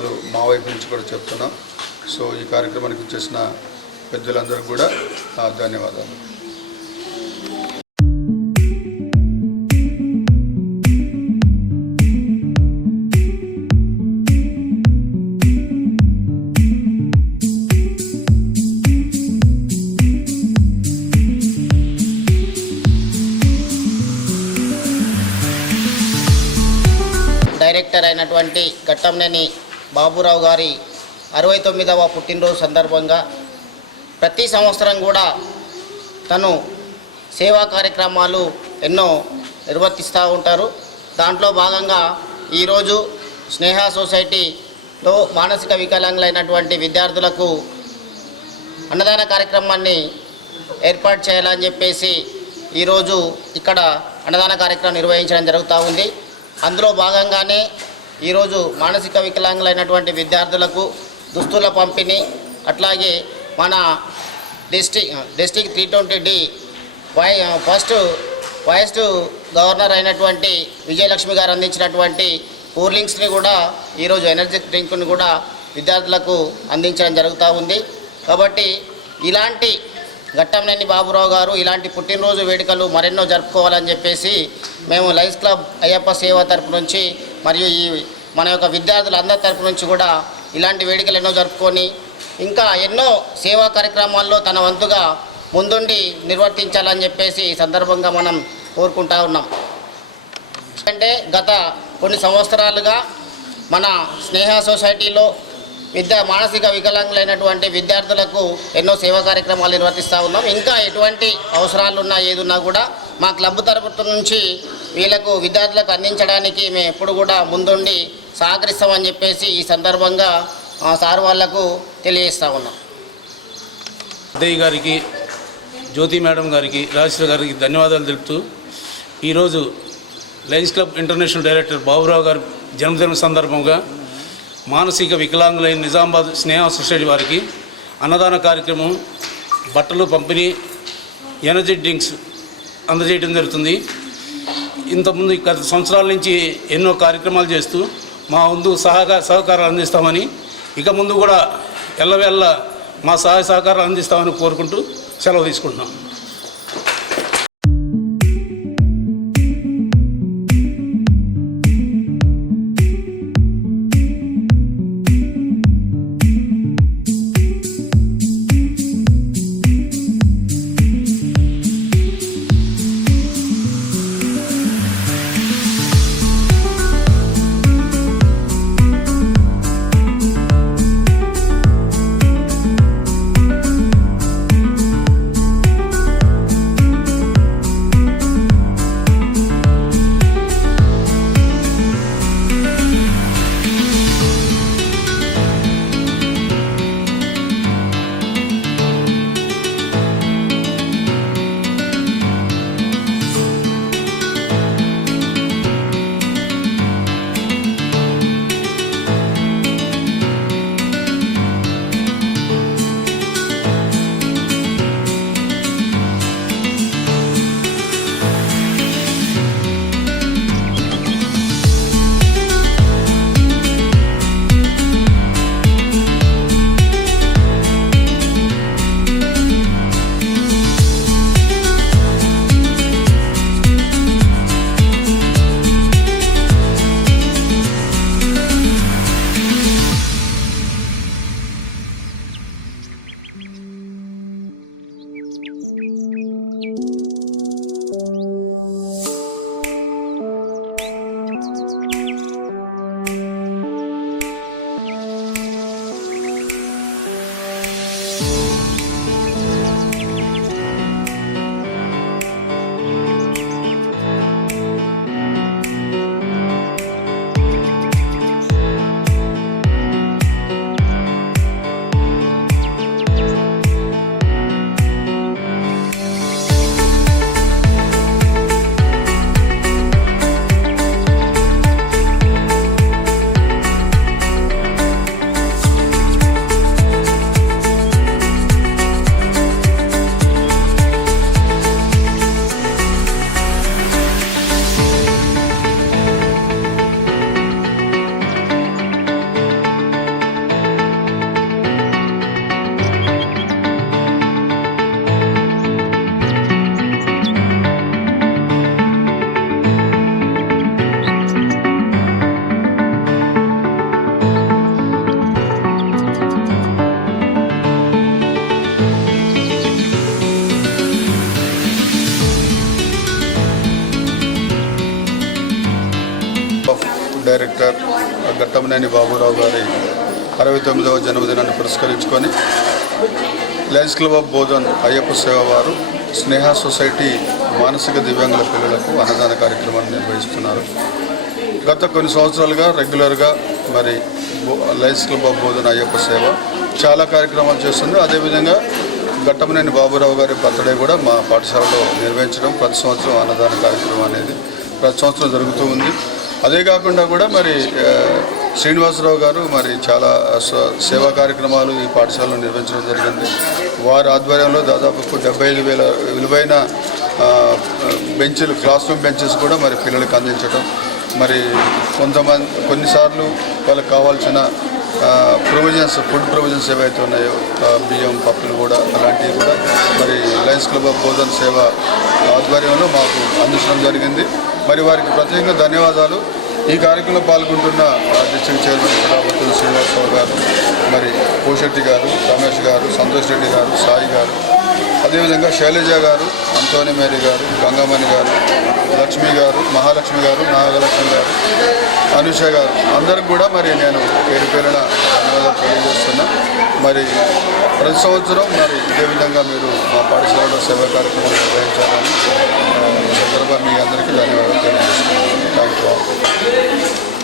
ధన్యవాదాలు మా వైపు నుంచి కూడా చెప్తున్నాం. సో ఈ కార్యక్రమానికి వచ్చేసిన పెద్దలందరికీ కూడా ధన్యవాదాలు. డైరెక్టర్ అయినటువంటి ఘట్టంనేని బాబురావు గారి 69వ పుట్టినరోజు సందర్భంగా ప్రతి సంవత్సరం కూడా తను సేవా కార్యక్రమాలు ఎన్నో నిర్వర్తిస్తూ ఉంటారు. దాంట్లో భాగంగా ఈరోజు స్నేహ సొసైటీలో మానసిక వికలాంగులైనటువంటి విద్యార్థులకు అన్నదాన కార్యక్రమాన్ని ఏర్పాటు చేయాలని చెప్పేసి ఈరోజు ఇక్కడ అన్నదాన కార్యక్రమం నిర్వహించడం జరుగుతూ ఉంది. అందులో భాగంగానే ఈరోజు మానసిక వికలాంగులైనటువంటి విద్యార్థులకు దుస్తుల పంపిణీ, అట్లాగే మన డిస్ట్రిక్ట్ 320D ఫస్ట్ గవర్నర్ అయినటువంటి విజయలక్ష్మి గారు అందించినటువంటి కూల్డ్రింక్స్ని కూడా ఈరోజు ఎనర్జీ డ్రింక్ని కూడా విద్యార్థులకు అందించడం జరుగుతూ ఉంది. కాబట్టి ఇలాంటి ఘట్టంనేని బాబురావు గారు ఇలాంటి పుట్టినరోజు వేడుకలు మరెన్నో జరుపుకోవాలని చెప్పేసి మేము లయన్స్ క్లబ్ అయ్యప్ప సేవ తరపు నుంచి మరియు ఈ మన యొక్క విద్యార్థులందరి తరపు నుంచి కూడా ఇలాంటి వేడుకలు ఎన్నో జరుపుకొని ఇంకా ఎన్నో సేవా కార్యక్రమాల్లో తన వంతుగా ముందుండి నిర్వర్తించాలని చెప్పేసి ఈ సందర్భంగా మనం కోరుకుంటా ఉన్నాం. అంటే గత కొన్ని సంవత్సరాలుగా మన స్నేహ సొసైటీలో మానసిక వికలాంగులైనటువంటి విద్యార్థులకు ఎన్నో సేవా కార్యక్రమాలు నిర్వర్తిస్తూ ఉన్నాం. ఇంకా ఎటువంటి అవసరాలు ఉన్నా ఏదున్నా కూడా మా క్లబ్ తరపు నుంచి వీళ్ళకు విద్యార్థులకు అందించడానికి మేము ఎప్పుడు కూడా ముందుండి సహకరిస్తామని చెప్పేసి ఈ సందర్భంగా సార్ వాళ్లకు తెలియజేస్తూ ఉన్నాం. అద్దయ్య గారికి, జ్యోతి మేడం గారికి, రాజేశ్వర గారికి ధన్యవాదాలు తెలుపుతూ ఈరోజు Lions club international director Baburao గారి జన్మదిన సందర్భంగా మానసిక వికలాంగులైన నిజామాబాద్ స్నేహ సొసైటీ వారికి అన్నదాన కార్యక్రమం, బట్టలు పంపిణీ, ఎనర్జీ డ్రింక్స్ అందజేయడం జరుగుతుంది. ఇంతకుముందు గత సంవత్సరాల నుంచి ఎన్నో కార్యక్రమాలు చేస్తూ మా ముందు సహకారాలు అందిస్తామని, ఇక ముందు కూడా ఎల్లవేళ్ళ మా సహాయ సహకారాలు అందిస్తామని కోరుకుంటూ సెలవు తీసుకుంటున్నాం. డైరెక్టర్ గట్టమనేని బాబురావు గారి 69వ జన్మదినాన్ని పురస్కరించుకొని Lions club of Bodhan Ayyappa సేవ వారు స్నేహ సొసైటీ మానసిక దివ్యాంగుల పిల్లలకు అన్నదాన కార్యక్రమాన్ని నిర్వహిస్తున్నారు. గత కొన్ని సంవత్సరాలుగా రెగ్యులర్గా మరి Lions club of Bodhan Ayyappa సేవ చాలా కార్యక్రమాలు చేస్తుంది. అదేవిధంగా గట్టమనేని బాబురావు గారి బర్త్డే కూడా మా పాఠశాలలో నిర్వహించడం, ప్రతి సంవత్సరం అన్నదాన కార్యక్రమం అనేది ప్రతి సంవత్సరం జరుగుతూ ఉంది. అదే కాకుండా కూడా మరి శ్రీనివాసరావు గారు మరి చాలా సేవా కార్యక్రమాలు ఈ పాఠశాలలో నిర్వహించడం జరిగింది. వారి ఆధ్వర్యంలో దాదాపు 75,000 విలువైన బెంచ్లు, క్లాస్ రూమ్ బెంచెస్ కూడా మరి పిల్లలకు అందించడం, మరి కొన్నిసార్లు వాళ్ళకి కావాల్సిన ఫుడ్ ప్రొవిజన్స్ ఏవైతే ఉన్నాయో బియ్యం, పప్పులు కూడా అలాంటివి కూడా మరి లయన్స్ క్లబ్ ఆఫ్ బోధన్ సేవ ఆధ్వర్యంలో మాకు అందించడం జరిగింది. మరి వారికి ప్రత్యేకంగా ధన్యవాదాలు. ఈ కార్యక్రమంలో పాల్గొంటున్న డిస్ట్రిక్ట్ చైర్మన్ కళావతులు శ్రీనివాసరావు గారు, మరి పోషెట్టి గారు, రమేష్ గారు, సంతోష్ రెడ్డి గారు, సాయి గారు, అదేవిధంగా శైలజ గారు, అంతోని మేరీ గారు, గంగమణి గారు, లక్ష్మి గారు, మహాలక్ష్మి గారు, నాగలక్ష్మి గారు, అనుష గారు, అందరికి కూడా మరి నేను పేరు పేరున ధన్యవాదాలు తెలియజేస్తున్నా. మరి ప్రతి సంవత్సరం మరి ఇదే విధంగా మీరు మా పాఠశాలలో సేవా కార్యక్రమాలు నిర్వహించాలని ఈ సందర్భంగా మీ అందరికీ ధన్యవాదాలు తెలియజేస్తున్నాను. Thank you.